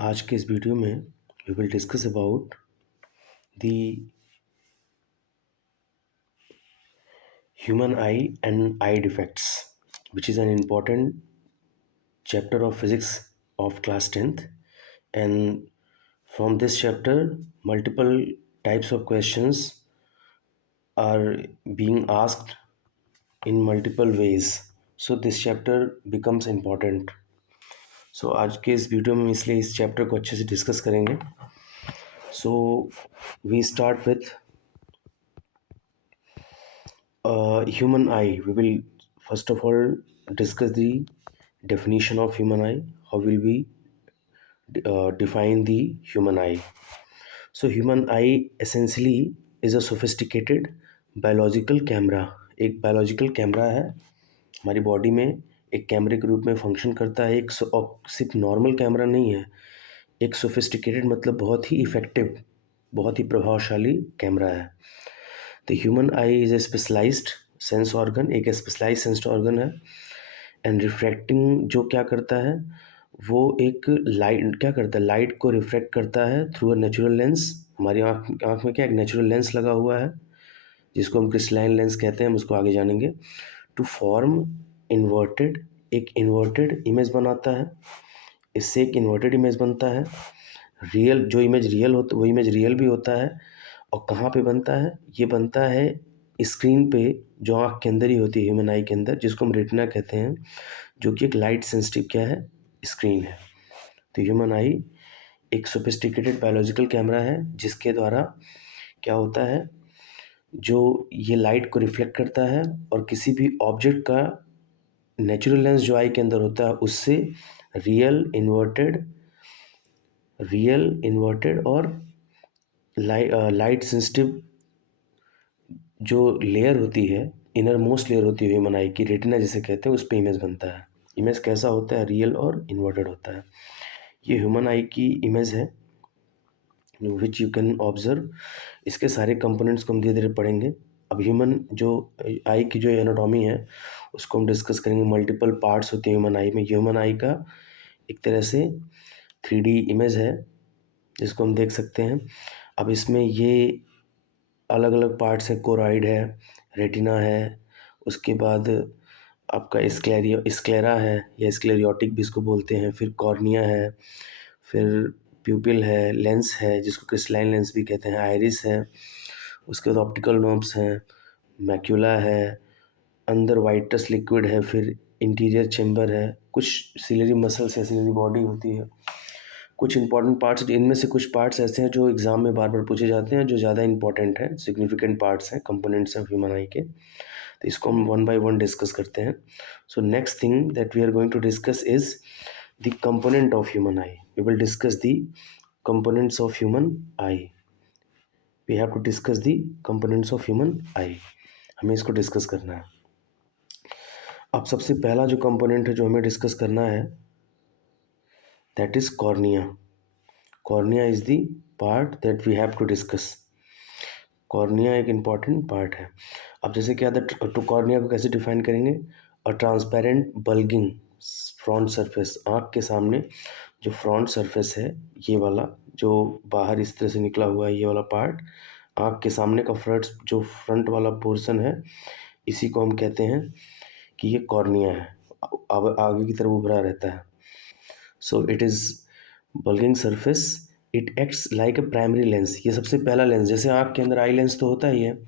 आज के इस वीडियो में we will discuss about the human eye and eye defects, which is an important chapter of physics of class 10th. And from this chapter multiple types of questions are being asked in multiple ways, so this chapter becomes important. So आज के इस video में इसलिए इस chapter को अच्छे से discuss करेंगे. So we start with human eye. We will first of all discuss the definition of human eye. How will we define the human eye? So human eye essentially is a sophisticated biological camera. एक biological camera है हमारी body में, एक कैमरे के रूप में function करता है. एक सिर्फ नॉर्मल कैमरा नहीं है, एक सोफिस्टिकेटेड मतलब बहुत ही इफ़ेक्टिव, बहुत ही प्रभावशाली कैमरा है. The human eye is a specialized sense organ, एक स्पेशलाइज सेंस ऑर्गन है. एंड रिफ्रैक्टिंग जो क्या करता है, वो एक लाइट क्या करता है, लाइट को रिफ्रैक्ट करता है थ्रू अ नेचुरल लेंस. हमारी आँख में क्या एक नेचुरल लेंस लगा हुआ है जिसको हम क्रिस्टलाइन लेंस कहते हैं, हम उसको आगे जानेंगे. टू फॉर्म इन्वर्टेड, एक इन्वर्टेड इमेज बनाता है, इससे एक इन्वर्टेड इमेज बनता है. रियल जो इमेज रियल होता वो इमेज रियल भी होता है. और कहाँ पे बनता है, ये बनता है स्क्रीन पे जो आँख के अंदर ही होती है, ह्यूमन आई के अंदर, जिसको हम रेटिना कहते हैं, जो कि एक लाइट सेंसिटिव क्या है, स्क्रीन है. तो ह्यूमन आई एक सोफिस्टिकेटेड बायोलॉजिकल कैमरा है जिसके द्वारा क्या होता है, जो ये लाइट को रिफ्लेक्ट करता है और किसी भी ऑब्जेक्ट का नेचुरल लेंस जो आई के अंदर होता है उससे रियल इन्वर्टेड और लाइट सेंसिटिव जो लेयर होती है, इनर मोस्ट लेयर होती है ह्यूमन आई की, रेटिना जिसे कहते हैं, उस पर इमेज बनता है. इमेज कैसा होता है, रियल और इन्वर्टेड होता है. ये ह्यूमन आई की इमेज है विच यू कैन ऑब्जर्व. इसके सारे कंपोनेंट्स को हम धीरे धीरे पढ़ेंगे. अब ह्यूमन जो आई की जो एनाटॉमी है उसको हम डिस्कस करेंगे. मल्टीपल पार्ट्स होते हैं ह्यूमन आई में. ह्यूमन आई का एक तरह से 3D इमेज है जिसको हम देख सकते हैं. अब इसमें ये अलग अलग पार्ट्स हैं. कोराइड है, रेटिना है, उसके बाद आपका स्क्लेरा है या स्क्लेरियोटिक भी इसको बोलते हैं, फिर कॉर्निया है, फिर प्यूपिल है, लेंस है जिसको क्रिस्टलाइन लेंस भी कहते हैं, आइरिस है, उसके बाद ऑप्टिकल नर्व्स हैं, मैक्यूला है, अंदर वाइट्रस लिक्विड है, फिर इंटीरियर चेम्बर है, कुछ सिलरी मसल्स है, सिलरी बॉडी होती है, कुछ इंपॉर्टेंट पार्ट्स. इनमें से कुछ पार्ट्स ऐसे हैं जो एग्जाम में बार बार पूछे जाते हैं, जो ज़्यादा इंपॉर्टेंट हैं, सिग्निफिकेंट पार्ट्स हैं, कंपोनेंट्स हैं ह्यूमन आई के. तो इसको हम वन बाय वन डिस्कस करते हैं. So next thing that we are going to discuss is the component of human eye. We will discuss the components of human eye. We have to discuss the components of human eye. हमें इसको discuss करना है. अब सबसे पहला जो component है जो हमें डिस्कस करना है, that is cornea. Cornea is the part that we have to discuss. Cornea एक इम्पॉर्टेंट पार्ट है. अब जैसे क्या था, तो कॉर्निया को कैसे डिफाइन करेंगे, और ट्रांसपेरेंट बल्गिंग फ्रंट सरफेस, आँख के सामने जो फ्रंट सरफेस है, ये वाला जो बाहर इस तरह से निकला हुआ है, ये वाला पार्ट आँख के सामने का फ्रंट वाला पोर्शन है, इसी को हम कहते हैं कि ये कॉर्निया है. अब आगे की तरफ उभरा रहता है. So it is bulging surface. It acts like a primary lens. ये सबसे पहला लेंस, जैसे आँख के अंदर आई लेंस तो होता ही है.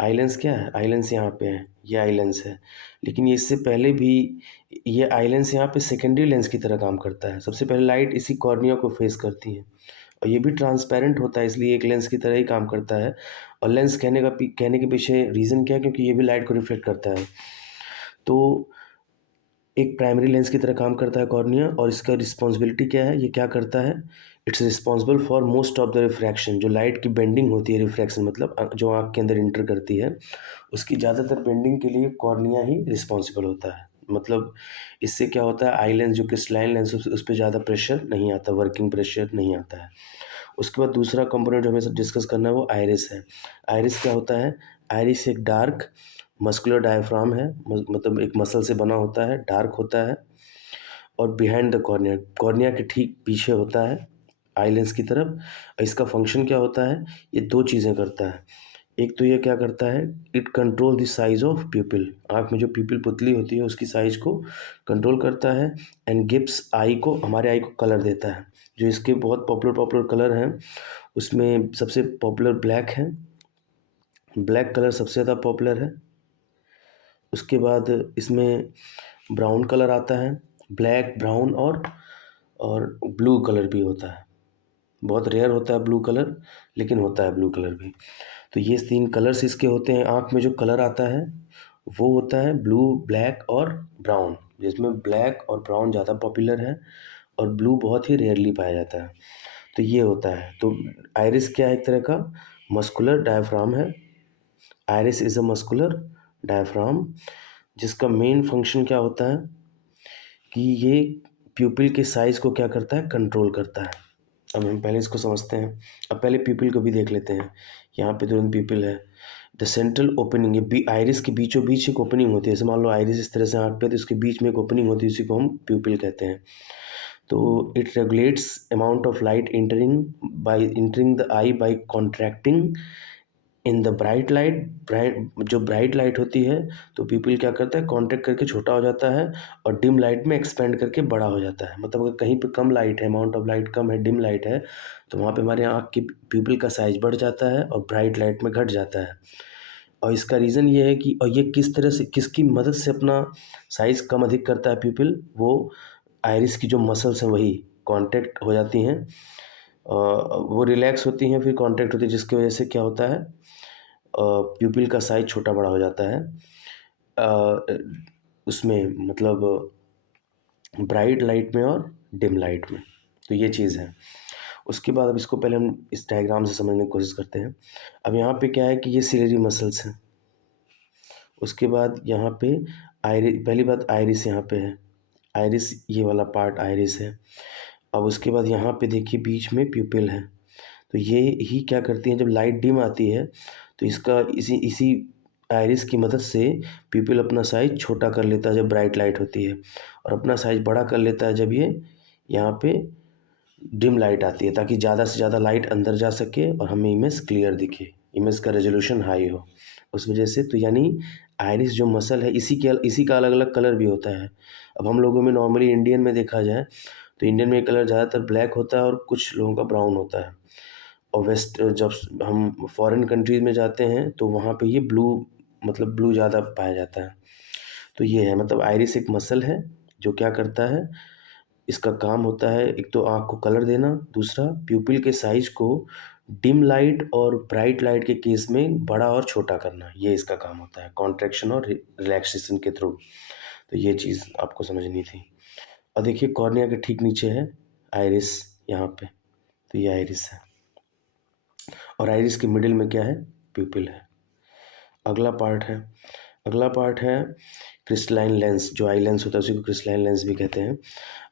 आई लेंस क्या है, आई लेंस यहाँ पे है, ये आई लेंस है. लेकिन ये इससे पहले भी ये आई लेंस यहाँ पे सेकेंडरी लेंस की तरह काम करता है. सबसे पहले लाइट इसी कॉर्निया को फेस करती है और ये भी ट्रांसपेरेंट होता है, इसलिए एक लेंस की तरह ही काम करता है. और लेंस कहने के पीछे रीज़न क्या है, क्योंकि ये भी लाइट को रिफ्लेक्ट करता है. तो एक प्राइमरी लेंस की तरह काम करता है कॉर्निया. और इसका रिस्पॉन्सिबिलिटी क्या है, ये क्या करता है, it's responsible for most of the refraction. जो लाइट की बेंडिंग होती है, रिफ्रैक्शन मतलब जो आँख के अंदर इंटर करती है, उसकी ज़्यादातर बेंडिंग के लिए कॉर्निया ही रिस्पॉन्सिबल होता है. मतलब इससे क्या होता है, आई लेंस जो क्रिस्टलाइन लेंस उस पर ज़्यादा प्रेशर नहीं आता, वर्किंग प्रेशर नहीं आता है. उसके बाद दूसरा कंपोनेंट जो हमें डिस्कस करना है वो आइरिस है. आइरिस क्या होता है, आइरिस एक डार्क मस्कुलर डायफ्राम है, मतलब एक मसल से बना होता है, डार्क होता है. और बिहाइंड द कॉर्निया, कॉर्निया के ठीक पीछे होता है आई लेंस की तरफ। इसका फंक्शन क्या होता है, ये 2 चीज़ें करता है। एक तो ये क्या करता है, it control the size of प्यूपिल, आँख में जो प्यूपिल पुतली होती है उसकी साइज़ को कंट्रोल करता है। एंड गिव्स आई को, हमारे आई को कलर देता है। जो इसके बहुत पॉपुलर कलर हैं उसमें सबसे पॉपुलर ब्लैक है, ब्लैक कलर सबसे ज़्यादा पॉपुलर है। उसके बाद इसमें ब्राउन कलर आता है, ब्लैक, ब्राउन और ब्लू कलर भी होता है। बहुत रेयर होता है ब्लू कलर, लेकिन होता है ब्लू कलर भी। तो ये 3 कलर्स इसके होते हैं। आँख में जो कलर आता है वो होता है ब्लू, ब्लैक और ब्राउन, जिसमें ब्लैक और ब्राउन ज़्यादा पॉपुलर है और ब्लू बहुत ही रेयरली पाया जाता है। तो ये होता है। तो आइरिस क्या है, एक तरह का मस्कुलर डायफ्राम है। Iris is a muscular diaphragm, जिसका मेन फंक्शन क्या होता है कि ये प्यूपिल के साइज़ को क्या करता है, कंट्रोल करता है। अब हम पहले इसको समझते हैं। अब पहले प्यूपिल को भी देख लेते हैं। यहाँ पे तुरंत प्यूपिल है। द सेंट्रल ओपनिंग, ये आइरिस के बीचों बीच एक ओपनिंग होती है। जैसे मान लो आइरिस इस तरह से आँख पे है तो इसके बीच में एक ओपनिंग होती है, उसी को हम प्यूपिल कहते हैं। तो it regulates amount of light entering the eye by contracting in the bright light. जो ब्राइट लाइट होती है तो पीपल क्या करता है, कॉन्ट्रैक्ट करके छोटा हो जाता है और डिम लाइट में एक्सपेंड करके बड़ा हो जाता है। मतलब अगर कहीं पे कम लाइट है, अमाउंट ऑफ लाइट कम है, डिम लाइट है, तो वहाँ पे हमारे आँख की पीपल का साइज बढ़ जाता है और ब्राइट लाइट में घट जाता है। और इसका रीज़न ये है कि, और ये किस तरह से, किसकी मदद से अपना साइज़ कम अधिक करता है पीपल, वो आइरिस की जो मसल्स हैं वही कॉन्ट्रैक्ट हो जाती हैं, वो रिलैक्स होती हैं, फिर कॉन्ट्रैक्ट होती है, जिसकी वजह से क्या होता है, प्यूपिल का साइज छोटा बड़ा हो जाता है उसमें, मतलब ब्राइट लाइट में और डिम लाइट में। तो ये चीज़ है। उसके बाद अब इसको पहले हम इस डायग्राम से समझने की कोशिश करते हैं। अब यहाँ पे क्या है कि ये सिलेरी मसल्स हैं। उसके बाद यहाँ पे पहली बात आइरिस यहाँ पे है, आइरिस ये वाला पार्ट आइरिस है। अब उसके बाद यहाँ पे देखिए बीच में प्यूपिल है। तो ये ही क्या करती है, जब लाइट डिम आती है तो इसका इसी इसी आइरिस की मदद से प्यूपिल अपना साइज छोटा कर लेता है जब ब्राइट लाइट होती है, और अपना साइज बड़ा कर लेता है जब ये यहाँ पे डिम लाइट आती है, ताकि ज़्यादा से ज़्यादा लाइट अंदर जा सके और हमें इमेज क्लियर दिखे, इमेज का रेजोल्यूशन हाई हो उस वजह से। तो यानी आइरिस जो मसल है इसी का अलग अलग कलर भी होता है। अब हम लोगों में नॉर्मली इंडियन में देखा जाए तो इंडियन में कलर ज़्यादातर ब्लैक होता है और कुछ लोगों का ब्राउन होता है। और जब हम फॉरेन कंट्रीज में जाते हैं तो वहाँ पे ये ब्लू, मतलब ब्लू ज़्यादा पाया जाता है। तो ये है, मतलब आइरिस एक मसल है जो क्या करता है, इसका काम होता है एक तो आँख को कलर देना, दूसरा प्यूपिल के साइज को डिम लाइट और ब्राइट लाइट के केस में बड़ा और छोटा करना, ये इसका काम होता है कॉन्ट्रैक्शन और रिलैक्सेशन के थ्रू। तो ये चीज़ आपको समझनी थी। और देखिए कॉर्निया के ठीक नीचे है आइरिस, यहाँ पे, तो ये आइरिस है और आइरिस के मिडिल में क्या है, प्यूपिल है। अगला पार्ट है क्रिस्टलाइन लेंस। जो आई लेंस होता है उसी को क्रिस्टलाइन लेंस भी कहते हैं।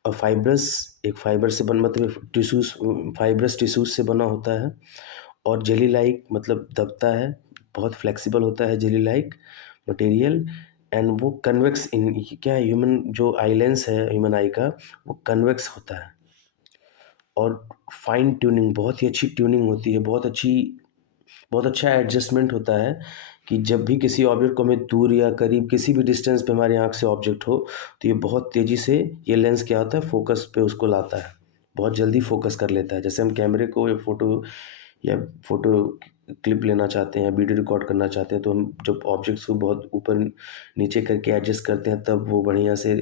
और फाइब्रस, एक फाइबर से मतलब टिश्यूज, फाइब्रस टिश्यूज से बना होता है और जेली लाइक, मतलब दबता है, बहुत फ्लेक्सिबल होता है, जेली लाइक मटेरियल। एंड वो कन्वेक्स, इन क्या है, ह्यूमन जो आई लेंस है ह्यूमन आई का, वो कन्वेक्स होता है। और फाइन ट्यूनिंग, बहुत ही अच्छी ट्यूनिंग होती है, बहुत अच्छा एडजस्टमेंट होता है कि जब भी किसी ऑब्जेक्ट को हमें दूर या करीब किसी भी डिस्टेंस पे हमारी आँख से ऑब्जेक्ट हो तो ये बहुत तेज़ी से, ये लेंस क्या होता है, फोकस पे उसको लाता है, बहुत जल्दी फोकस कर लेता है। जैसे हम कैमरे को या फोटो क्लिप लेना चाहते हैं, वीडियो रिकॉर्ड करना चाहते हैं, तो हम जब ऑब्जेक्ट्स को बहुत ऊपर नीचे करके एडजस्ट करते हैं तब वो बढ़िया से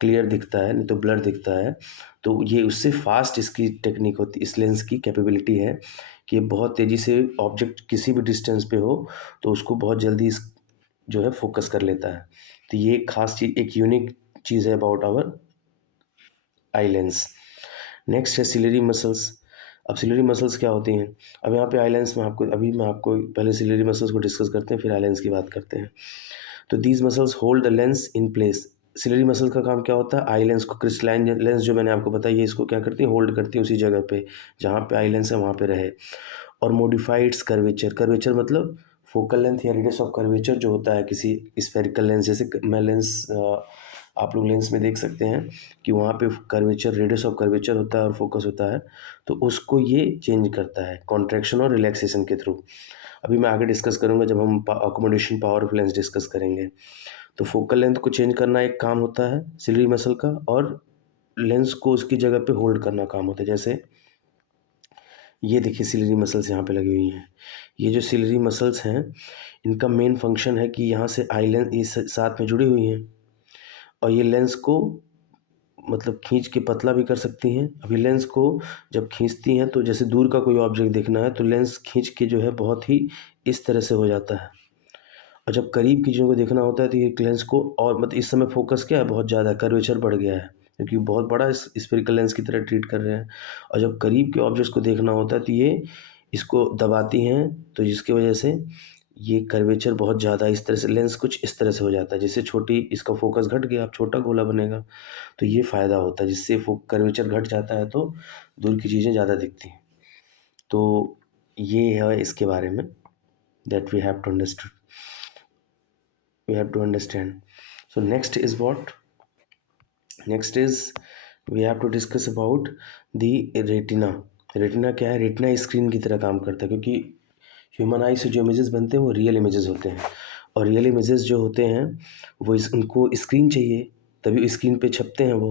क्लियर दिखता है, नहीं तो ब्लर दिखता है। तो ये उससे फास्ट इसकी टेक्निक होती, इस लेंस की कैपेबिलिटी है कि ये बहुत तेज़ी से ऑब्जेक्ट किसी भी डिस्टेंस पे हो तो उसको बहुत जल्दी जो है फोकस कर लेता है। तो ये एक खास चीज़, एक यूनिक चीज़ है about our eye lens. Next है सिलेरी मसल्स। अब सिलेरी मसल्स क्या होती हैं, अब यहाँ पे आई लेंस में मैं आपको पहले सिलेरी मसल्स को डिस्कस करते हैं, फिर आई लेंस की बात करते हैं। तो these muscles hold the lens in place. Ciliary muscle का काम क्या होता है, आई लेंस को, क्रिस्टलाइन लेंस जो मैंने आपको बताया, ये इसको क्या करती है, होल्ड करती है उसी जगह पे जहाँ पे आई लेंस है वहाँ पे रहे। और मॉडिफाइड्स कर्वेचर, कर्वेचर मतलब फोकल लेंथ या रेडियस ऑफ कर्वेचर जो होता है किसी स्फेरिकल लेंस, जैसे मैं लेंस आप लोग लेंस में देख सकते हैं कि वहाँ पे कर्वेचर, रेडियस ऑफ कर्वेचर होता है और फोकस होता है, तो उसको ये चेंज करता है कॉन्ट्रैक्शन और रिलैक्सेशन के थ्रू। अभी मैं आगे डिस्कस करूँगा जब हम accommodation power of lens discuss करेंगे। तो फोकल लेंथ को चेंज करना एक काम होता है सिलियरी मसल का, और लेंस को उसकी जगह पे होल्ड करना काम होता है। जैसे ये देखिए सिलियरी मसल्स यहाँ पे लगी हुई हैं। ये जो सिलियरी मसल्स हैं, इनका मेन फंक्शन है कि यहाँ से आई लेंस ये साथ में जुड़ी हुई हैं, और ये लेंस को मतलब खींच के पतला भी कर सकती हैं। अभी लेंस को जब खींचती हैं तो जैसे दूर का कोई ऑब्जेक्ट देखना है तो लेंस खींच के जो है बहुत ही इस तरह से हो जाता है, और जब करीब की चीज़ों को देखना होता है तो ये लेंस को, और मतलब इस समय फोकस क्या है, बहुत ज़्यादा कर्वेचर बढ़ गया है क्योंकि बहुत बड़ा स्फेरिकल लेंस की तरह ट्रीट कर रहे हैं, और जब करीब के ऑब्जेक्ट्स को देखना होता है तो ये इसको दबाती हैं, तो जिसकी वजह से ये कर्वेचर बहुत ज़्यादा इस तरह से लेंस कुछ इस तरह से हो जाता है, जिससे छोटी इसका फोकस घट गया, अब छोटा गोला बनेगा। तो ये फ़ायदा होता है, जिससे कर्वेचर घट जाता है तो दूर की चीज़ें ज़्यादा दिखती हैं। तो ये है इसके बारे में, that we have to understood, we have to understand. So next is what? Next is we have to discuss about the retina. Retina क्या है? रेटिना स्क्रीन की तरह काम करता है, क्योंकि ह्यूमन आई से जो इमेजेस बनते हैं वो रियल इमेजेस होते हैं, और रियल इमेजेस जो होते हैं वो उनको स्क्रीन चाहिए, तभी स्क्रीन पे छपते हैं वो।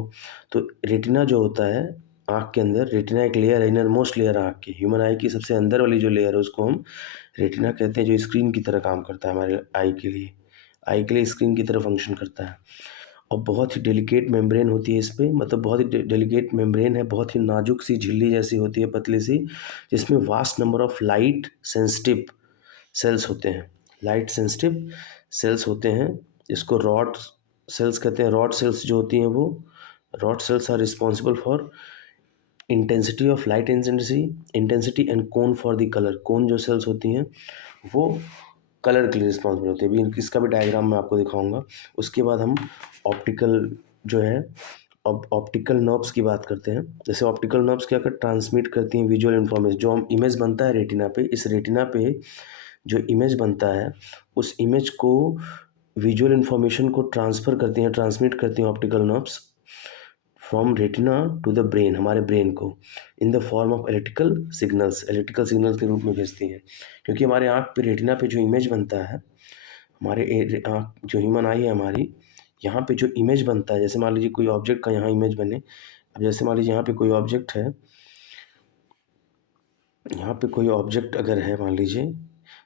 तो रेटिना जो होता है आँख के अंदर, रेटिना एक लेयर है, इनर मोस्ट लेयर आँख की, ह्यूमन आई की सबसे अंदर वाली जो लेयर है उसको हम रेटिना कहते हैं, जो स्क्रीन की तरह काम करता है हमारे आई के लिए स्क्रीन की तरह फंक्शन करता है। और बहुत ही डेलिकेट मेम्ब्रेन होती है इस पे, मतलब बहुत ही डेलिकेट मेम्ब्रेन है, बहुत ही नाजुक सी झिल्ली जैसी होती है, पतली सी, जिसमें vast number of light sensitive sales होते हैं। लाइट सेंसिटिव सेल्स होते हैं, इसको रॉड सेल्स कहते हैं। रॉड सेल्स जो होती हैं वो, rod cells are responsible for intensity of light intensity and cone for the colour. Cone जो सेल्स होती हैं वो कलर के लिए रिस्पॉन्सिबल होती है। अभी इसका भी डायग्राम मैं आपको दिखाऊंगा। उसके बाद हम ऑप्टिकल जो है, ऑप्टिकल नर्व्स की बात करते हैं। जैसे ऑप्टिकल नर्व्स क्या कर ट्रांसमिट करती हैं विजुअल इन्फॉर्मेशन। जो हम इमेज बनता है रेटिना पे, इस रेटिना पे जो इमेज बनता है उस इमेज को, विजुअल इन्फॉर्मेशन को ट्रांसमिट करती हैं optical nerves from retina to the brain, हमारे ब्रेन को, in the form of electrical signals के रूप में भेजती हैं। क्योंकि हमारे आँख पे रेटिना पे जो इमेज बनता है, हमारे आँख जो ह्यूमन आई है हमारी, यहाँ पे जो इमेज बनता है, जैसे मान लीजिए कोई ऑब्जेक्ट का यहाँ इमेज बने। अब जैसे मान लीजिए यहाँ पे कोई ऑब्जेक्ट है, यहाँ पे कोई ऑब्जेक्ट अगर है मान लीजिए,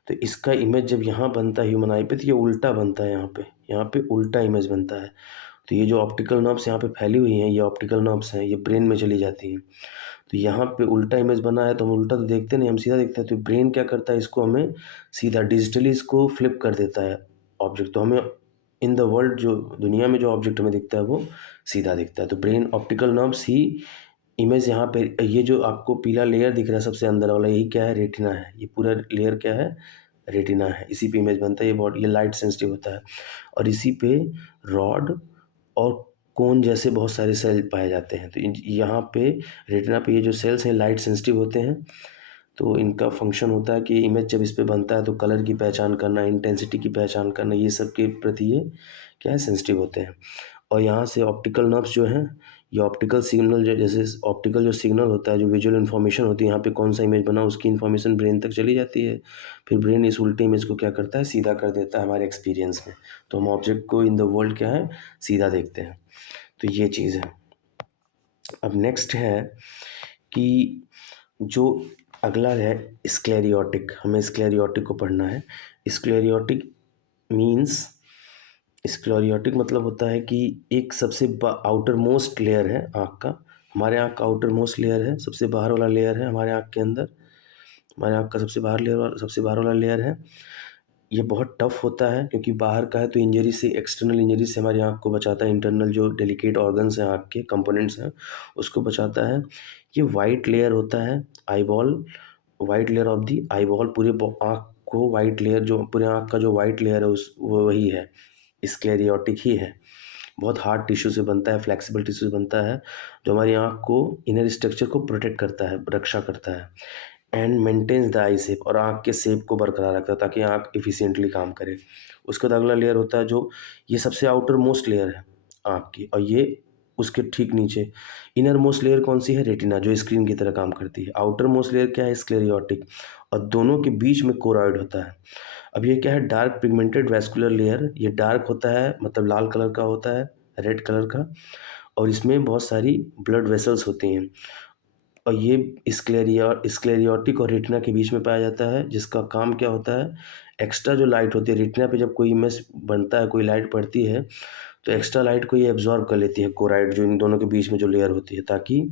तो इसका इमेज जब यहाँ बनता है ह्यूमन आई पे तो ये उल्टा बनता है, यहाँ पे उल्टा इमेज बनता है। तो ये जो ऑप्टिकल नर्व्स यहाँ पे फैली हुई हैं, ये ऑप्टिकल नर्व्स हैं, ये ब्रेन में चली जाती हैं। तो यहाँ पे उल्टा इमेज बना है तो हम उल्टा तो देखते नहीं, हम सीधा देखते हैं। तो ब्रेन क्या करता है, इसको हमें सीधा डिजिटली इसको फ्लिप कर देता है ऑब्जेक्ट। तो हमें इन द वर्ल्ड, जो दुनिया में जो ऑब्जेक्ट हमें दिखता है वो सीधा दिखता है। तो ब्रेन ऑप्टिकल नर्व्स ही इमेज यहाँ पे, ये जो आपको पीला लेयर दिख रहा है सबसे अंदर वाला, यही क्या है, रेटिना है। ये पूरा लेयर क्या है, रेटिना है। इसी पे इमेज बनता है। ये लाइट सेंसिटिव होता है, और इसी पे रॉड और कोन जैसे बहुत सारे सेल पाए जाते हैं। तो यहाँ पे रेटिना पे ये जो सेल्स हैं लाइट सेंसिटिव होते हैं। तो इनका फंक्शन होता है कि इमेज जब इस पे बनता है तो कलर की पहचान करना, इंटेंसिटी की पहचान करना, ये सब के प्रति ये क्या है, सेंसिटिव होते हैं। और यहाँ से ऑप्टिकल नर्व्स जो हैं, ये ऑप्टिकल सिग्नल जो, जैसे ऑप्टिकल जो सिग्नल होता है, जो विजुअल इन्फॉर्मेशन होती है, यहाँ पे कौन सा इमेज बना उसकी इन्फॉर्मेशन ब्रेन तक चली जाती है। फिर ब्रेन इस उल्टे इमेज को क्या करता है, सीधा कर देता है हमारे एक्सपीरियंस में। तो हम ऑब्जेक्ट को इन द वर्ल्ड क्या है, सीधा देखते हैं। तो ये चीज़ है। अब नेक्स्ट है कि जो अगला है स्क्लेरियोटिक, हमें स्क्लेरियोटिक को पढ़ना है। स्क्लेरियोटिक मीन्स, स्क्लेरियोटिक मतलब होता है कि एक सबसे आउटर मोस्ट लेयर है आँख का। हमारे आँख का आउटर मोस्ट लेयर है, सबसे बाहर वाला लेयर है हमारे आँख के अंदर। हमारे आँख का सबसे बाहर वाला लेयर है। ये बहुत टफ होता है क्योंकि बाहर का है, तो इंजरी से, एक्सटर्नल इंजरी से हमारी आँख को बचाता है। इंटरनल जो डेलिकेट ऑर्गन्स हैं, आँख के कंपोनेंट्स हैं, उसको बचाता है। ये वाइट लेयर होता है, eyeball, white layer of the eyeball. पूरे आँख को वाइट लेयर, जो पूरे आँख का जो वाइट लेयर है उस वो वही है, स्क्लेरियोटिक ही है। बहुत हार्ड टिश्यू से बनता है, फ्लेक्सिबल टिश्यू से बनता है, जो हमारी आँख को इनर स्ट्रक्चर को प्रोटेक्ट करता है, रक्षा करता है। And maintains the eye shape, और आँख के शेप को बरकरार रखता है ताकि आँख इफिशिएंटली काम करे। उसके बाद अगला लेयर होता है जो, ये सबसे आउटर मोस्ट लेयर है। आँख की, और ये उसके ठीक नीचे इनर मोस्ट लेयर कौन सी है? रेटिना, जो स्क्रीन की तरह काम करती है। आउटर मोस्ट लेयर क्या है? स्क्लेरोटिक, और दोनों के बीच में कोरॉइड होता है। अब ये क्या है? Dark pigmented vascular layer. ये डार्क होता है, मतलब लाल कलर का होता है, रेड कलर का, और इसमें बहुत सारी ब्लड वेसल्स होती हैं, और ये स्क्लेरियोटिक और रेटिना के बीच में पाया जाता है, जिसका काम क्या होता है? एक्स्ट्रा जो लाइट होती है रेटिना पे, जब कोई इमेज बनता है, कोई लाइट पड़ती है, तो एक्स्ट्रा लाइट को ये एब्जॉर्ब कर लेती है कोराइड, जो इन दोनों के बीच में जो लेयर होती है, ताकि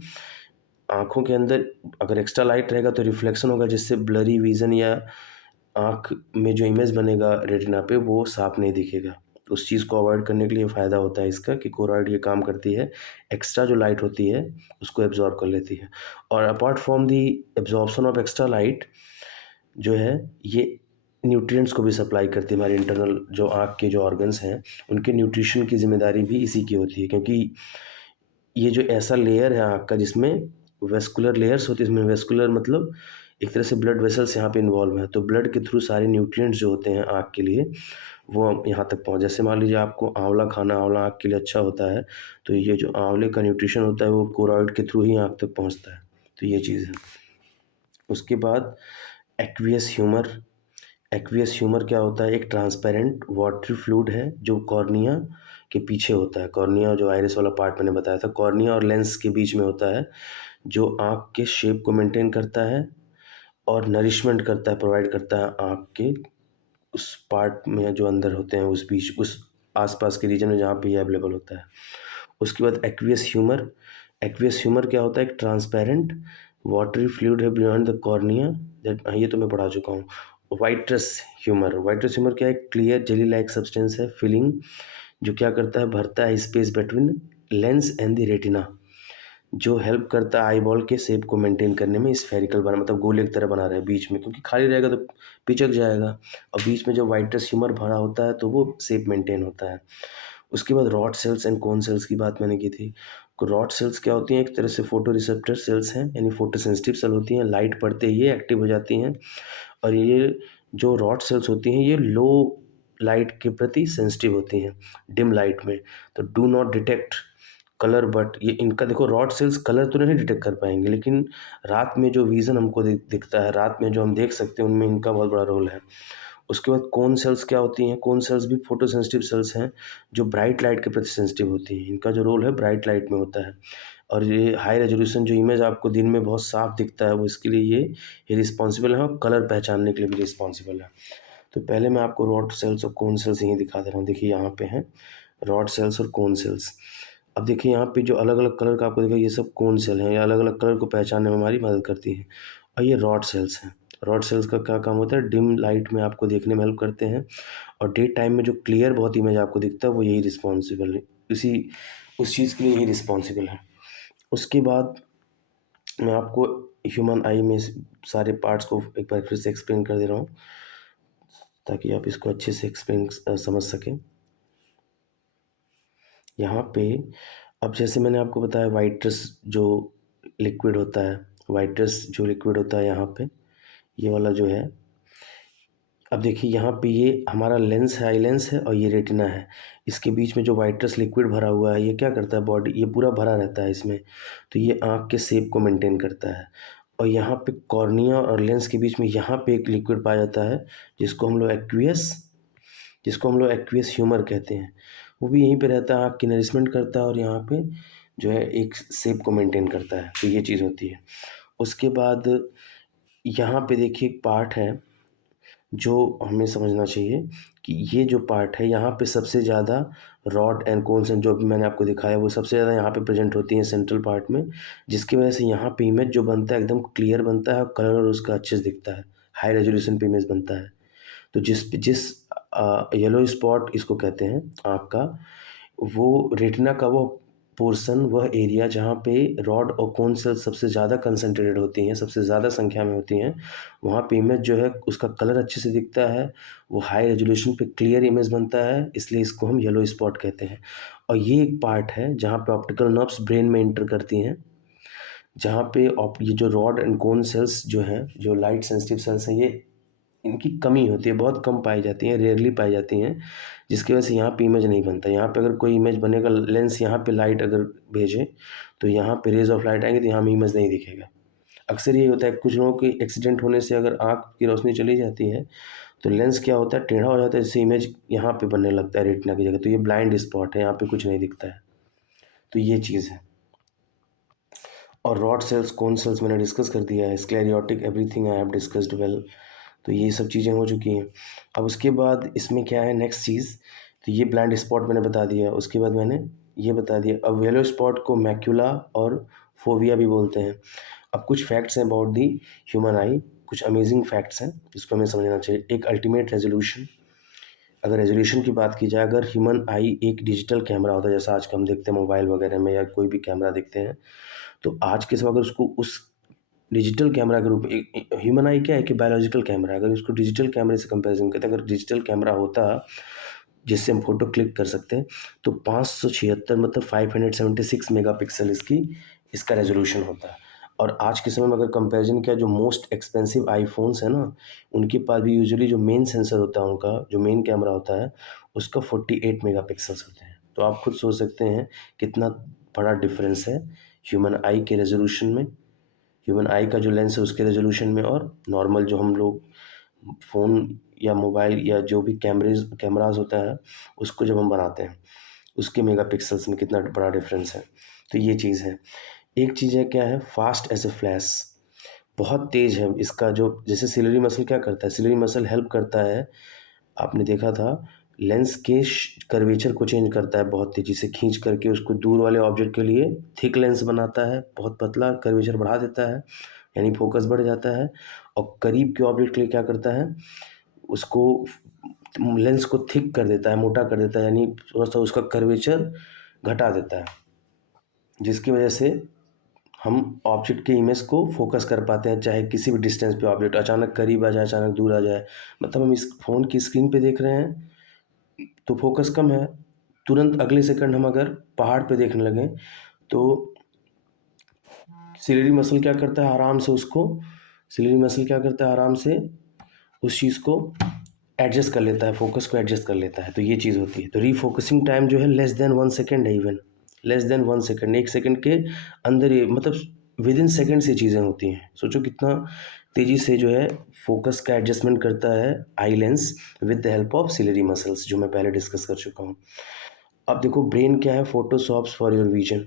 आँखों के अंदर अगर एक्स्ट्रा लाइट रहेगा तो रिफ्लेक्शन होगा, जिससे ब्लरी विज़न या आँख में जो इमेज बनेगा रेटिना पे वो साफ नहीं दिखेगा। तो उस चीज़ को अवॉइड करने के लिए फ़ायदा होता है इसका, कि कोरॉइड ये काम करती है, एक्स्ट्रा जो लाइट होती है उसको एब्ज़ॉर्ब कर लेती है। और apart from the absorption of extra light जो है, ये न्यूट्रिएंट्स को भी सप्लाई करती है। हमारे इंटरनल जो आँख के जो ऑर्गन्स हैं, उनके न्यूट्रिशन की ज़िम्मेदारी भी इसी की होती है, क्योंकि ये जो ऐसा लेयर है आँख का जिसमें वेस्कुलर लेयर्स होती है, इसमें वेस्कुलर मतलब एक तरह से ब्लड वेसल्स यहाँ पे इन्वॉल्व हैं, तो ब्लड के थ्रू सारे न्यूट्रिएंट्स जो होते हैं आँख के लिए वो यहाँ तक पहुँच, जैसे मान लीजिए आपको आंवला खाना, आंवला आँख के लिए अच्छा होता है, तो ये जो आंवले का न्यूट्रिशन होता है वो कोरॉइड के थ्रू ही आँख तक पहुँचता है, तो ये चीज़ है। उसके बाद एक्वियस ह्यूमर। एक्वियस ह्यूमर क्या होता है? एक ट्रांसपेरेंट वाटरी फ्लूइड है जो कॉर्निया के पीछे होता है। कॉर्निया जो आइरिस वाला पार्ट मैंने बताया था, कॉर्निया और लेंस के बीच में होता है, जो आँख के शेप को मेंटेन करता है और नरिशमेंट करता है, प्रोवाइड करता है आँख के उस पार्ट में जो अंदर होते हैं, उस बीच, उस आसपास के रीजन में जहाँ पे ये अवेलेबल होता है। उसके बाद एक्वियस ह्यूमर। एक्वियस ह्यूमर क्या होता है? एक ट्रांसपेरेंट वाटरी फ्लूइड है बियॉन्ड द कॉर्निया, दैट ये तो मैं पढ़ा चुका हूँ। Vitreous humour. वाइट्रस ह्यूमर क्या है? क्लियर जेली लाइक सब्सटेंस है, फिलिंग, जो क्या करता है? भरता है space between lens and the retina, जो हेल्प करता है आई बॉल के शेप को मेंटेन करने में। स्फेरिकल बना, मतलब गोले की तरह बना रहे बीच में, क्योंकि खाली रहेगा तो पिचक जाएगा, और बीच में जो वाइट्रस ह्यूमर भरा होता है तो वो शेप मेंटेन होता है। उसके बाद rod sales and cone cells की बात मैंने की थी। रॉड सेल्स क्या होती हैं? एक तरह से फोटो रिसेप्टर सेल्स हैं, यानी फोटो सेंसिटिव सेल होती हैं, लाइट पड़ते ही ये एक्टिव हो जाती हैं, और ये जो रॉड सेल्स होती हैं ये लो लाइट के प्रति सेंसिटिव होती हैं, डिम लाइट में, तो do not detect colour, but ये इनका देखो, रॉड सेल्स कलर तो नहीं डिटेक्ट कर पाएंगे, लेकिन रात में जो विज़न हमको दिखता है, रात में जो हम देख सकते हैं, उनमें इनका बहुत बड़ा रोल है। उसके बाद कोन सेल्स क्या होती हैं? कोन सेल्स भी फोटो सेंसिटिव सेल्स हैं, जो ब्राइट लाइट के प्रति सेंसिटिव होती हैं। इनका जो रोल है ब्राइट लाइट में होता है, और ये हाई रेजोल्यूशन जो इमेज आपको दिन में बहुत साफ दिखता है, वो इसके लिए ये रिस्पॉन्सिबल है, और कलर पहचानने के लिए भी रिस्पॉन्सिबल है। तो पहले मैं आपको रॉड सेल्स और कोन सेल्स यहीं दिखा दे रहा हूँ। देखिए यहाँ पे हैं रॉड सेल्स और कोन सेल्स। अब देखिए यहाँ पे जो अलग अलग कलर का आपको दिखा, ये सब कोन सेल हैं, ये अलग अलग कलर को पहचानने में हमारी मदद करती हैं, और ये रॉड सेल्स हैं। रॉड सेल्स का क्या काम होता है? डिम लाइट में आपको देखने में हेल्प करते हैं, और डे टाइम में जो क्लियर बहुत इमेज आपको दिखता है वो यही रिस्पॉन्सिबल है, इसी उस चीज़ के लिए यही रिस्पॉन्सिबल है। उसके बाद मैं आपको ह्यूमन आई में सारे पार्ट्स को एक बार फिर से एक्सप्लेन कर दे रहा हूँ, ताकि आप इसको अच्छे से समझ सकें। यहाँ पे अब जैसे मैंने आपको बताया वाइट्रस जो लिक्विड होता है, वाइट्रस जो लिक्विड होता है यहाँ पे, ये वाला जो है, अब देखिए यहाँ पे ये हमारा लेंस है, आई लेंस है, और ये रेटिना है। इसके बीच में जो वाइट्रस लिक्विड भरा हुआ है, ये क्या करता है? बॉडी ये पूरा भरा रहता है इसमें, तो ये आँख के शेप को मेंटेन करता है। और यहाँ पे कॉर्निया और लेंस के बीच में यहाँ पे एक लिक्विड पाया जाता है, जिसको हम लोग एक्वियस ह्यूमर कहते हैं। वो भी यहीं पे रहता है, आँख की नरिशमेंट करता है, और यहाँ पे जो है एक शेप को मेंटेन करता है, तो ये चीज़ होती है। उसके बाद यहाँ पे देखिए एक पार्ट है जो हमें समझना चाहिए, कि ये जो पार्ट है यहाँ पे सबसे ज़्यादा रॉड एंड कोन्स जो भी मैंने आपको दिखाया, वो सबसे ज़्यादा यहाँ पे प्रेजेंट होती हैं सेंट्रल पार्ट में, जिसकी वजह से यहाँ पे इमेज जो बनता है एकदम क्लियर बनता है, और कलर और उसका अच्छे से दिखता है, हाई रेजोल्यूशन पे इमेज बनता है। तो जिस येलो स्पॉट इसको कहते हैं आँख का, वो रेटिना का वो पोर्शन, वह एरिया जहाँ पे रॉड और कोन सेल्स सबसे ज़्यादा कंसंट्रेटेड होती हैं, सबसे ज़्यादा संख्या में होती हैं, वहाँ पे इमेज जो है उसका कलर अच्छे से दिखता है, वो हाई रेजोल्यूशन पे क्लियर इमेज बनता है, इसलिए इसको हम येलो स्पॉट कहते हैं। और ये एक पार्ट है जहाँ पे ऑप्टिकल नर्व्स ब्रेन में एंटर करती हैं, जहाँ पे ये जो रॉड एंड कोन सेल्स जो हैं, जो लाइट सेंसिटिव सेल्स हैं, ये इनकी कमी होती है, बहुत कम पाई जाती हैं, रेयरली पाई जाती हैं, जिसकी वजह से यहाँ पे इमेज नहीं बनता। यहाँ पे अगर कोई इमेज बनेगा, लेंस यहाँ पे लाइट अगर भेजे तो यहाँ पे रेज ऑफ लाइट आएंगे तो यहाँ में इमेज नहीं दिखेगा। अक्सर यही होता है, कुछ लोगों के एक्सीडेंट होने से अगर आँख की रोशनी चली जाती है तो लेंस क्या होता है, टेढ़ा हो जाता है, जिससे इमेज यहाँ पे बनने लगता है रेटिना की जगह, तो ये ब्लाइंड स्पॉट है, यहाँ पे कुछ नहीं दिखता है। तो ये चीज़ है। और रॉड सेल्स, कोन सेल्स मैंने डिस्कस कर दिया है, sclerotic everything I have discussed well. तो ये सब चीज़ें हो चुकी हैं। अब उसके बाद इसमें क्या है नेक्स्ट चीज़, तो ये ब्लाइंड स्पॉट मैंने बता दिया। उसके बाद मैंने ये बता दिया, अब येलो स्पॉट को मैक्यूला और फोविया भी बोलते हैं। अब कुछ फैक्ट्स हैं अबाउट दी ह्यूमन आई, कुछ अमेजिंग फैक्ट्स हैं जिसको हमें समझना चाहिए। एक अल्टीमेट रेजोल्यूशन, अगर रेजोल्यूशन की बात की जाए, अगर ह्यूमन आई एक डिजिटल कैमरा होता है, जैसा आज हम देखते हैं मोबाइल वगैरह में या कोई भी कैमरा देखते हैं, तो आज के समय अगर उसको उस डिजिटल कैमरा के रूप में, ह्यूमन आई क्या है कि बायोलॉजिकल कैमरा है, अगर उसको डिजिटल कैमरे से कंपैरिजन करते हैं, अगर डिजिटल कैमरा होता जिससे हम फोटो क्लिक कर सकते हैं, तो 576 मतलब 576 मेगापिक्सल इसका रेजोल्यूशन होता है। और आज के समय में अगर कंपैरिजन किया, जो मोस्ट एक्सपेंसिव आईफोन्स है ना, उनके पास भी यूजुअली जो मेन सेंसर होता है, उनका जो मेन कैमरा होता है, उसका 48 मेगापिक्सल्स होते हैं। तो आप खुद सोच सकते हैं कितना बड़ा डिफरेंस है ह्यूमन आई के रेजोल्यूशन में, ह्यूमन आई का जो लेंस है उसके रेजोल्यूशन में, और नॉर्मल जो हम लोग फ़ोन या मोबाइल या जो भी कैमराज होता है उसको जब हम बनाते हैं, उसके मेगापिक्सल्स में कितना बड़ा डिफरेंस है। तो ये चीज़ है। एक चीज़ है क्या है, फास्ट एज ए फ्लैश, बहुत तेज़ है इसका। जो जैसे सिलेरी मसल क्या करता है, सिलेरी मसल हेल्प करता है, आपने देखा था, लेंस के कर्वेचर को चेंज करता है, बहुत तेज़ी से खींच करके उसको दूर वाले ऑब्जेक्ट के लिए थिक लेंस बनाता है, बहुत पतला कर्वेचर बढ़ा देता है, यानी फोकस बढ़ जाता है। और करीब के ऑब्जेक्ट के लिए क्या करता है, उसको लेंस को थिक कर देता है, मोटा कर देता है, यानी थोड़ा सा उसका कर्वेचर घटा देता है, जिसकी वजह से हम ऑब्जेक्ट के इमेज को फोकस कर पाते हैं, चाहे किसी भी डिस्टेंस पे ऑब्जेक्ट अचानक करीब आ जाए, अचानक दूर आ जाए। मतलब हम इस फ़ोन की स्क्रीन पे देख रहे हैं तो फोकस कम है, तुरंत अगले सेकंड हम अगर पहाड़ पे देखने लगें तो सिलेरी मसल क्या करता है, आराम से उसको, सिलेरी मसल क्या करता है, आराम से उस चीज़ को एडजस्ट कर लेता है, फोकस को एडजस्ट कर लेता है। तो ये चीज़ होती है। तो रीफोकसिंग टाइम जो है लेस देन 1 सेकंड है, even less than 1 second, 1 second के अंदर ये, मतलब विद इन सेकंड्स ये चीज़ें होती हैं। सोचो कितना तेज़ी से जो है फोकस का एडजस्टमेंट करता है eye lens with the help of ciliary muscles, जो मैं पहले डिस्कस कर चुका हूँ। अब देखो ब्रेन क्या है, फोटोशॉप्स फॉर योर विजन।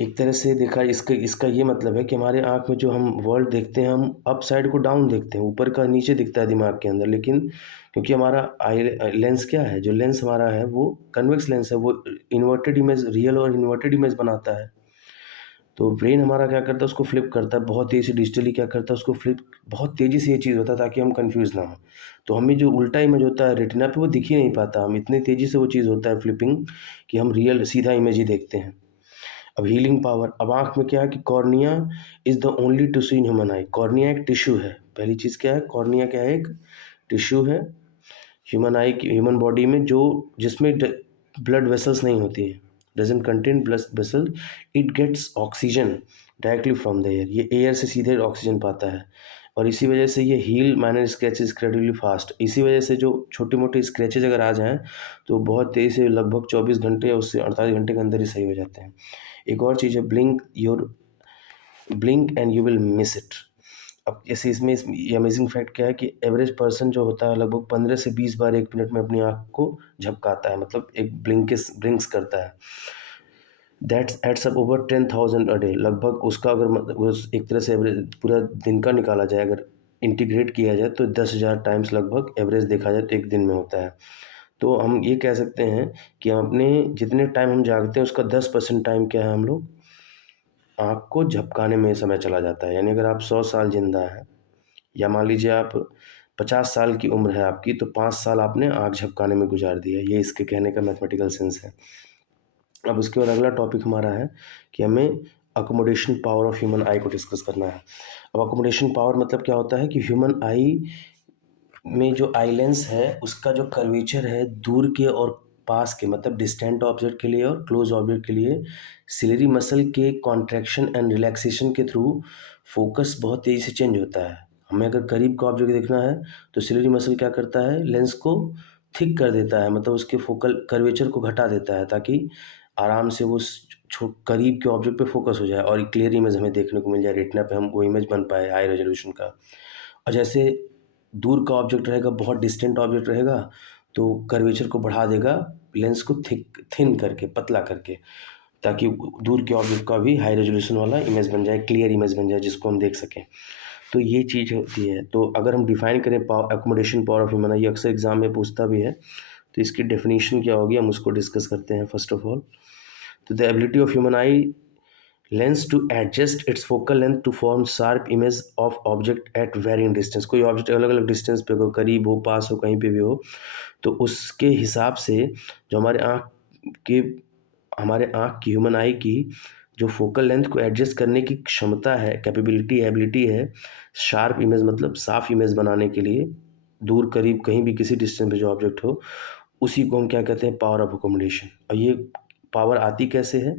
एक तरह से देखा, इसका इसका ये मतलब है कि हमारे आँख में जो हम वर्ल्ड देखते हैं, हम अप साइड को डाउन देखते हैं, ऊपर का नीचे दिखता है दिमाग के अंदर, लेकिन क्योंकि हमारा आई लेंस क्या है, जो लेंस हमारा है वो कन्वेक्स लेंस है, वो इन्वर्टेड इमेज, रियल और इन्वर्टेड इमेज बनाता है। तो ब्रेन हमारा क्या करता है, उसको फ्लिप करता है बहुत तेज़ी से, डिजिटली क्या करता है, उसको फ्लिप, बहुत तेज़ी से ये चीज़ होता है ताकि हम कंफ्यूज ना हो। तो हमें जो उल्टा इमेज होता है रेटिना पे, वो दिख ही नहीं पाता, हम इतनी तेज़ी से वो चीज़ होता है फ्लिपिंग, कि हम रियल सीधा इमेज ही देखते हैं। अब हीलिंग पावर, अब आँख में क्या है कि cornea is the only tissue in human I. Cornea एक टिश्यू है, पहली चीज़ क्या है, कॉर्निया क्या है, एक टिश्यू है ह्यूमन आई की, ह्यूमन बॉडी में, जो जिसमें ब्लड वेसल्स नहीं होती हैं, doesn't contain blood vessel, it gets oxygen directly from the air, ये एयर से सीधे ऑक्सीजन पाता है, और इसी वजह से ये heal minor scratches credibly fast. इसी वजह से जो छोटे मोटे स्क्रैचेज अगर आ जाएँ तो बहुत तेज़ी से, लगभग 24 घंटे या उससे 48 घंटे के अंदर ही सही हो जाते हैं। एक और चीज़ है, blink and you will miss it. अब जैसे इसमें ये अमेजिंग फैक्ट क्या है कि एवरेज पर्सन जो होता है लगभग 15 से 20 बार 1 मिनट में अपनी आँख को झपकाता है, मतलब एक ब्लिंक्स करता है। That's adds up over 10,000 a day, लगभग उसका अगर उस एक तरह से एवरेज पूरा दिन का निकाला जाए, अगर इंटीग्रेट किया जाए, तो 10,000 टाइम्स लगभग एवरेज देखा जाए तो एक दिन में होता है। तो हम ये कह सकते हैं कि हम अपने जितने टाइम हम जागते हैं उसका 10% टाइम क्या है, हम लोग आँख को झपकाने में समय चला जाता है। यानी अगर आप 100 साल ज़िंदा हैं, या मान लीजिए आप 50 साल की उम्र है आपकी, तो 5 साल आपने आँख झपकाने में गुजार दिया। ये इसके कहने का मैथमेटिकल सेंस है। अब उसके बाद अगला टॉपिक हमारा है कि हमें अकोमोडेशन पावर ऑफ ह्यूमन आई को डिस्कस करना है। अब अकोमोडेशन पावर मतलब क्या होता है कि ह्यूमन आई में जो आई लेंस है उसका जो कर्वेचर है, दूर के और पास के, मतलब डिस्टेंट ऑब्जेक्ट के लिए और क्लोज ऑब्जेक्ट के लिए, सिलेरी मसल के कॉन्ट्रैक्शन एंड रिलैक्सेशन के थ्रू फोकस बहुत तेज़ी से चेंज होता है। हमें अगर करीब का ऑब्जेक्ट देखना है तो सिलेरी मसल क्या करता है, लेंस को थिक कर देता है, मतलब उसके फोकल कर्वेचर को घटा देता है ताकि आराम से वो करीब के ऑब्जेक्ट पे फोकस हो जाए और एक क्लियर इमेज हमें देखने को मिल जाए, रेटिना पे हम वो इमेज बन पाए हाई रेजोल्यूशन का। और जैसे दूर का ऑब्जेक्ट रहेगा, बहुत डिस्टेंट ऑब्जेक्ट रहेगा, तो कर्वेचर को बढ़ा देगा लेंस को थिन करके, पतला करके, ताकि दूर के ऑब्जेक्ट का भी हाई रेजोल्यूशन वाला इमेज बन जाए, क्लियर इमेज बन जाए जिसको हम देख सकें। तो ये चीज़ होती है। तो अगर हम डिफाइन करें अकोमोडेशन पावर ऑफ ह्यूमन आई, ये अक्सर एग्जाम में पूछता भी है, तो इसकी डेफिनेशन क्या होगी हम उसको डिस्कस करते हैं फर्स्ट ऑफ ऑल। तो the ability of human eye lens to adjust its focal length to form sharp image of object at varying distance. कोई ऑब्जेक्ट अलग अलग डिस्टेंस पे हो, करीब हो, पास हो, कहीं पे भी हो, तो उसके हिसाब से जो के हमारे आँख की, ह्यूमन आई की जो फोकल लेंथ को एडजस्ट करने की क्षमता है, कैपेबिलिटी, एबिलिटी है, शार्प इमेज मतलब साफ इमेज बनाने के लिए, दूर करीब कहीं भी किसी डिस्टेंस पे जो ऑब्जेक्ट हो, उसी को हम क्या कहते हैं, पावर ऑफ अकोमोडेशन। और ये पावर आती कैसे है,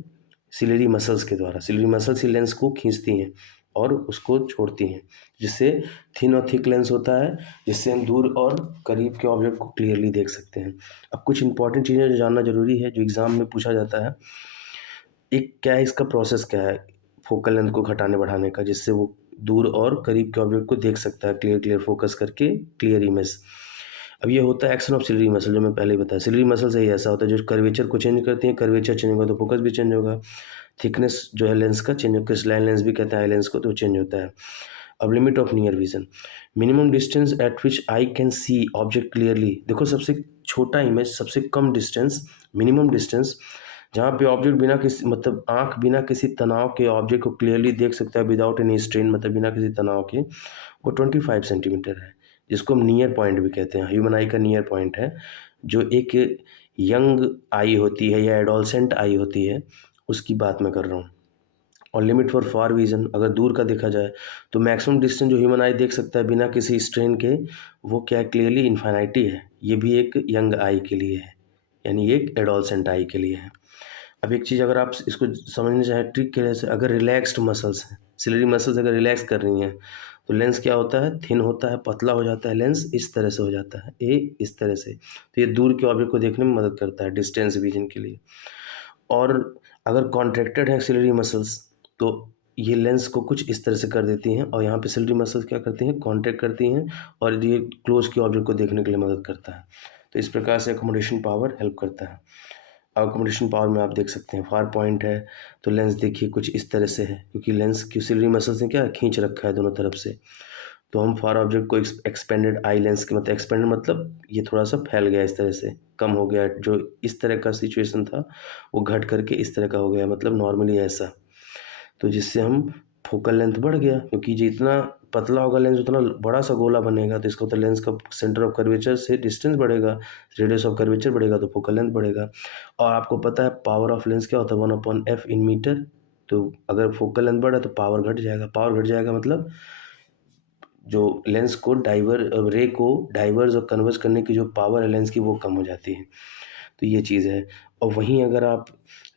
सिलेरी मसल्स के द्वारा। सिलेरी मसल्स ही लेंस को खींचती हैं और उसको छोड़ती हैं, जिससे थिन और थिक लेंस होता है, जिससे हम दूर और करीब के ऑब्जेक्ट को क्लियरली देख सकते हैं। अब कुछ इंपॉर्टेंट चीज़ें जो जानना जरूरी है, जो एग्जाम में पूछा जाता है, एक क्या है, इसका प्रोसेस क्या है फोकल लेंथ को घटाने बढ़ाने का, जिससे वो दूर और करीब के ऑब्जेक्ट को देख सकता है क्लियर फोकस करके, क्लियर इमेज। अब ये होता है एक्शन ऑफ सिलेरी मसल, जो मैं पहले ही बताया। सिलेरी मसल से ही ऐसा होता है जो कर्वेचर को चेंज करती है, कर्वेचर चेंज होगा तो फोकस भी चेंज होगा, थिकनेस जो है लेंस का चेंज होगा, क्रिस्टलाइन लेंस भी कहते हैं आई लेंस को, तो चेंज होता है। अब limit of near vision, minimum distance eight which I can see object clearly. देखो सबसे छोटा इमेज, सबसे कम डिस्टेंस, मिनिमम डिस्टेंस जहाँ पे ऑब्जेक्ट बिना किसी, मतलब आँख बिना किसी तनाव के ऑब्जेक्ट को क्लियरली देख सकता है विदाउट एनी स्ट्रेन, मतलब बिना किसी तनाव के, वो 25 सेंटीमीटर है, जिसको हम नियर पॉइंट भी कहते हैं। ह्यूमन आई का नियर पॉइंट है, जो एक यंग आई होती है या एडोलसेंट आई होती है, उसकी बात मैं कर रहा हूँ। और लिमिट फॉर फार विजन, अगर दूर का देखा जाए तो मैक्सिमम डिस्टेंस जो ह्यूमन आई देख सकता है बिना किसी स्ट्रेन के, वो क्या है, क्लियरली इन्फिनिटी है। ये भी एक यंग आई के लिए है, यानी एक एडोलसेंट आई के लिए है। अब एक चीज़ अगर आप इसको समझना चाहें ट्रिक के जैसे, अगर रिलैक्स्ड मसल्स हैं, सिलेरी मसल्स अगर रिलैक्स कर रही हैं, तो लेंस क्या होता है, थिन होता है, पतला हो जाता है, लेंस इस तरह से हो जाता है, इस तरह से। तो ये दूर के ऑब्जेक्ट को देखने में मदद करता है डिस्टेंस विजन के लिए। और अगर कॉन्ट्रैक्टेड है सिलेरी मसल्स, तो ये लेंस को कुछ इस तरह से कर देती हैं, और यहाँ पे सिलेरी मसल्स क्या करती हैं, कॉन्ट्रैक्ट करती हैं, और ये क्लोज के ऑब्जेक्ट को देखने के लिए मदद करता है। तो इस प्रकार से अकोमोडेशन पावर हेल्प करता है। अकोमोडेशन पावर में आप देख सकते हैं, फार पॉइंट है तो लेंस देखिए कुछ इस तरह से है, क्योंकि लेंस की सिलेरी मसल्स ने क्या खींच रखा है दोनों तरफ से। तो हम फार ऑब्जेक्ट को एक्सपेंडेड आई लेंस के, मतलब एक्सपेंडेड मतलब ये थोड़ा सा फैल गया इस तरह से, कम हो गया, जो इस तरह का सिचुएशन था वो घट करके इस तरह का हो गया, मतलब नॉर्मली ऐसा। तो जिससे हम फोकल लेंथ बढ़ गया, क्योंकि जितना पतला होगा लेंस उतना बड़ा सा गोला बनेगा, तो इसका मतलब लेंस का सेंटर ऑफ कर्वेचर से डिस्टेंस बढ़ेगा, रेडियस ऑफ कर्वेचर बढ़ेगा, तो फोकल लेंथ बढ़ेगा। और आपको पता है पावर ऑफ लेंस क्या होता है, 1/f इन मीटर। तो अगर फोकल लेंथ बढ़ा तो पावर घट जाएगा, पावर घट जाएगा मतलब जो लेंस को रे को डाइवर्ज और कन्वर्ज करने की जो पावर है लेंस की, वो कम हो जाती है। तो ये चीज़ है। और वहीं अगर आप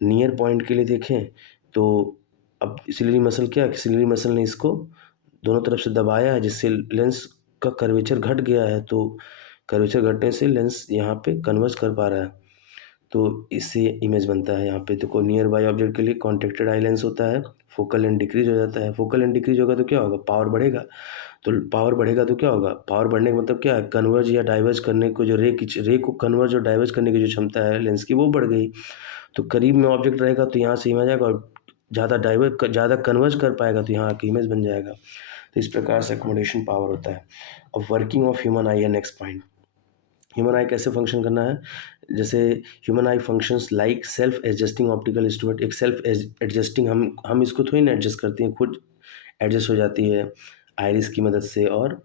नियर पॉइंट के लिए देखें, तो अब सिलेरी मसल क्या है, सिलेरी मसल ने इसको दोनों तरफ से दबाया है, जिससे लेंस का कर्वेचर घट गया है। तो कर्वेचर घटने से लेंस यहाँ पे कन्वर्ज कर पा रहा है, तो इससे इमेज बनता है। यहाँ पे देखो नियर बाई ऑब्जेक्ट के लिए कॉन्ट्रैक्टेड आई लेंस होता है, फोकल लेंथ डिक्रीज हो जाता है। फोकल लेंथ डिक्रीज होगा तो क्या होगा, पावर बढ़ेगा। तो पावर बढ़ेगा तो क्या होगा, पावर बढ़ने का मतलब क्या है, कन्वर्ज या डाइवर्ज करने को जो रे को कन्वर्ज और डाइवर्ज करने की जो क्षमता है लेंस की, वो बढ़ गई। तो करीब में ऑब्जेक्ट रहेगा तो यहाँ से इमेज आएगा, और ज़्यादा कन्वर्ज कर पाएगा तो यहाँ आके इमेज बन जाएगा। तो इस प्रकार से अकोमोडेशन पावर होता है। अब वर्किंग ऑफ ह्यूमन आई है नेक्स्ट पॉइंट। ह्यूमन आई कैसे फंक्शन करना है, जैसे ह्यूमन आई functions like self adjusting optical instrument. एक सेल्फ एडजस्टिंग, हम इसको थोड़ी ना एडजस्ट करते हैं, खुद एडजस्ट हो जाती है आइरिस की मदद से और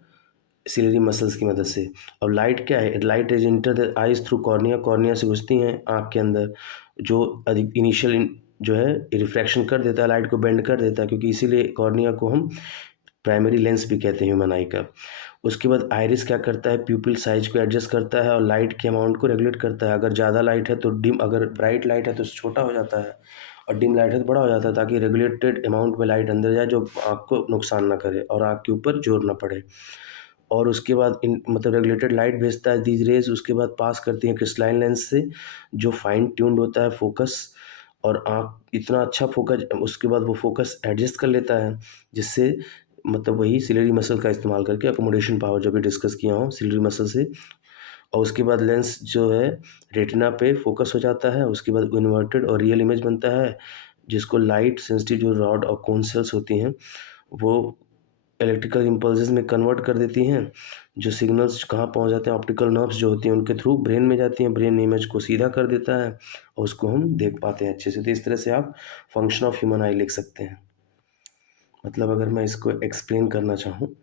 सिलेरी मसल्स की मदद से। अब लाइट क्या है, light is enter the eyes through cornea, cornea से घुसती हैं आँख के अंदर, जो अधिक इनिशियल जो है रिफ्रैक्शन कर देता है, लाइट को बेंड कर देता है, क्योंकि इसीलिए कॉर्निया को हम प्राइमरी लेंस भी कहते हैं ह्यूमन आई का। उसके बाद आइरिस क्या करता है, प्यूपिल साइज को एडजस्ट करता है और लाइट के अमाउंट को रेगुलेट करता है। अगर ज़्यादा लाइट है तो डिम, अगर ब्राइट लाइट है तो छोटा हो जाता है, और डिम लाइट है तो बड़ा हो जाता है ताकि रेगुलेटेड अमाउंट में लाइट अंदर जाए जो आँख को नुकसान ना करे और आँख के ऊपर जोर ना पड़े। और उसके बाद इन मतलब रेगुलेटेड लाइट भेजता है दीज रेज़, उसके बाद पास करती हैं क्रिस्टलाइन लेंस से जो फाइन ट्यून्ड होता है फ़ोकस, और आँख इतना अच्छा फ़ोकस, उसके बाद वो फ़ोकस एडजस्ट कर लेता है, जिससे मतलब वही सिलियरी मसल का इस्तेमाल करके अकोमोडेशन पावर जो भी डिस्कस किया हूँ सिलियरी मसल से। और उसके बाद लेंस जो है रेटिना पे फ़ोकस हो जाता है, उसके बाद इन्वर्टेड और रियल इमेज बनता है, जिसको लाइट सेंसिटिव जो रॉड और कोन सेल्स होती हैं, वो इलेक्ट्रिकल इम्पल्सेस में कन्वर्ट कर देती हैं, जो सिग्नल्स कहाँ पहुँच जाते हैं, ऑप्टिकल नर्व्स जो होती हैं उनके थ्रू ब्रेन में जाती हैं, ब्रेन इमेज को सीधा कर देता है और उसको हम देख पाते हैं अच्छे से। तो इस तरह से आप फंक्शन ऑफ ह्यूमन आई लिख सकते हैं। मतलब अगर मैं इसको एक्सप्लेन करना चाहूँ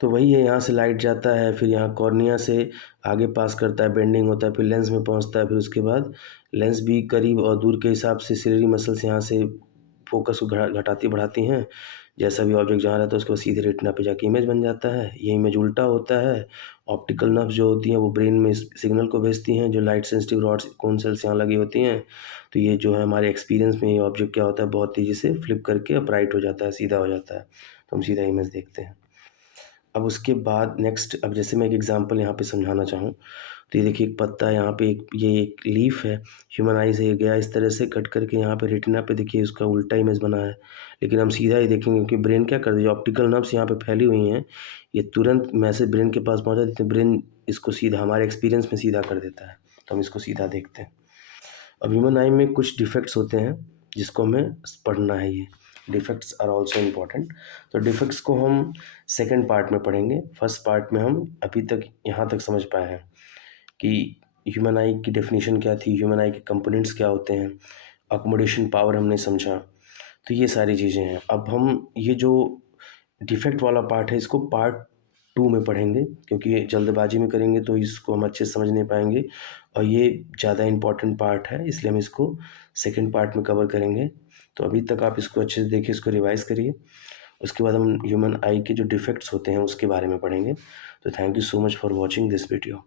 तो वही है, यहाँ से लाइट जाता है, फिर यहाँ कॉर्निया से आगे पास करता है, बेंडिंग होता है, फिर लेंस में पहुँचता है, फिर उसके बाद लेंस भी करीब और दूर के हिसाब से सिलेरी मसल्स यहाँ से फोकस को घटाती बढ़ाती हैं। जैसा भी ऑब्जेक्ट जहाँ रहता है उसके बाद सीधे रेटिना पे जाके इमेज बन जाता है। ये इमेज उल्टा होता है, ऑप्टिकल नर्व्स जो होती हैं वो ब्रेन में इस सिग्नल को भेजती हैं, जो light sensitive rods cone cells यहाँ लगी होती हैं। तो ये जो है हमारे एक्सपीरियंस में ये ऑब्जेक्ट क्या होता है, बहुत तेज़ी से फ्लिप करके अपराइट हो जाता है, सीधा हो जाता है, तो हम सीधा इमेज देखते हैं। अब उसके बाद नेक्स्ट, अब जैसे मैं एक एग्जांपल यहाँ पे समझाना चाहूँ, तो ये देखिए एक पत्ता है, यहाँ पे एक लीफ है, ह्यूमन आई से ये गया इस तरह से कट करके यहाँ पे रेटिना पे देखिए उसका उल्टा इमेज बना है। लेकिन हम सीधा ही देखेंगे क्योंकि ब्रेन क्या कर रही है, ऑप्टिकल नर्व्स यहाँ पे फैली हुई हैं, ये तुरंत मैसेज ब्रेन के पास पहुँचा देते हैं, ब्रेन इसको सीधा हमारे एक्सपीरियंस में सीधा कर देता है, तो हम इसको सीधा देखते हैं। अब ह्यूमन आई में कुछ डिफेक्ट्स होते हैं जिसको हमें पढ़ना है, ये डिफेक्ट्स आर ऑल्सो इम्पॉर्टेंट। तो डिफेक्ट्स को हम सेकंड पार्ट में पढ़ेंगे। फर्स्ट पार्ट में हम अभी तक यहाँ तक समझ पाए हैं कि ह्यूमन आई की डेफिनेशन क्या थी, ह्यूमन आई के कंपोनेंट्स क्या होते हैं, अकोमोडेशन पावर हमने समझा, तो ये सारी चीज़ें हैं। अब हम ये जो डिफेक्ट वाला पार्ट है इसको पार्ट 2 में पढ़ेंगे, क्योंकि ये जल्दबाजी में करेंगे तो इसको हम अच्छे से समझ नहीं पाएंगे और ये ज़्यादा इम्पोर्टेंट पार्ट है, इसलिए हम इसको सेकंड पार्ट में कवर करेंगे। तो अभी तक आप इसको अच्छे से देखिए, इसको रिवाइज़ करिए। उसके बाद हम ह्यूमन आई के जो डिफेक्ट्स होते हैं उसके बारे में पढ़ेंगे। तो thank you so much for watching this video.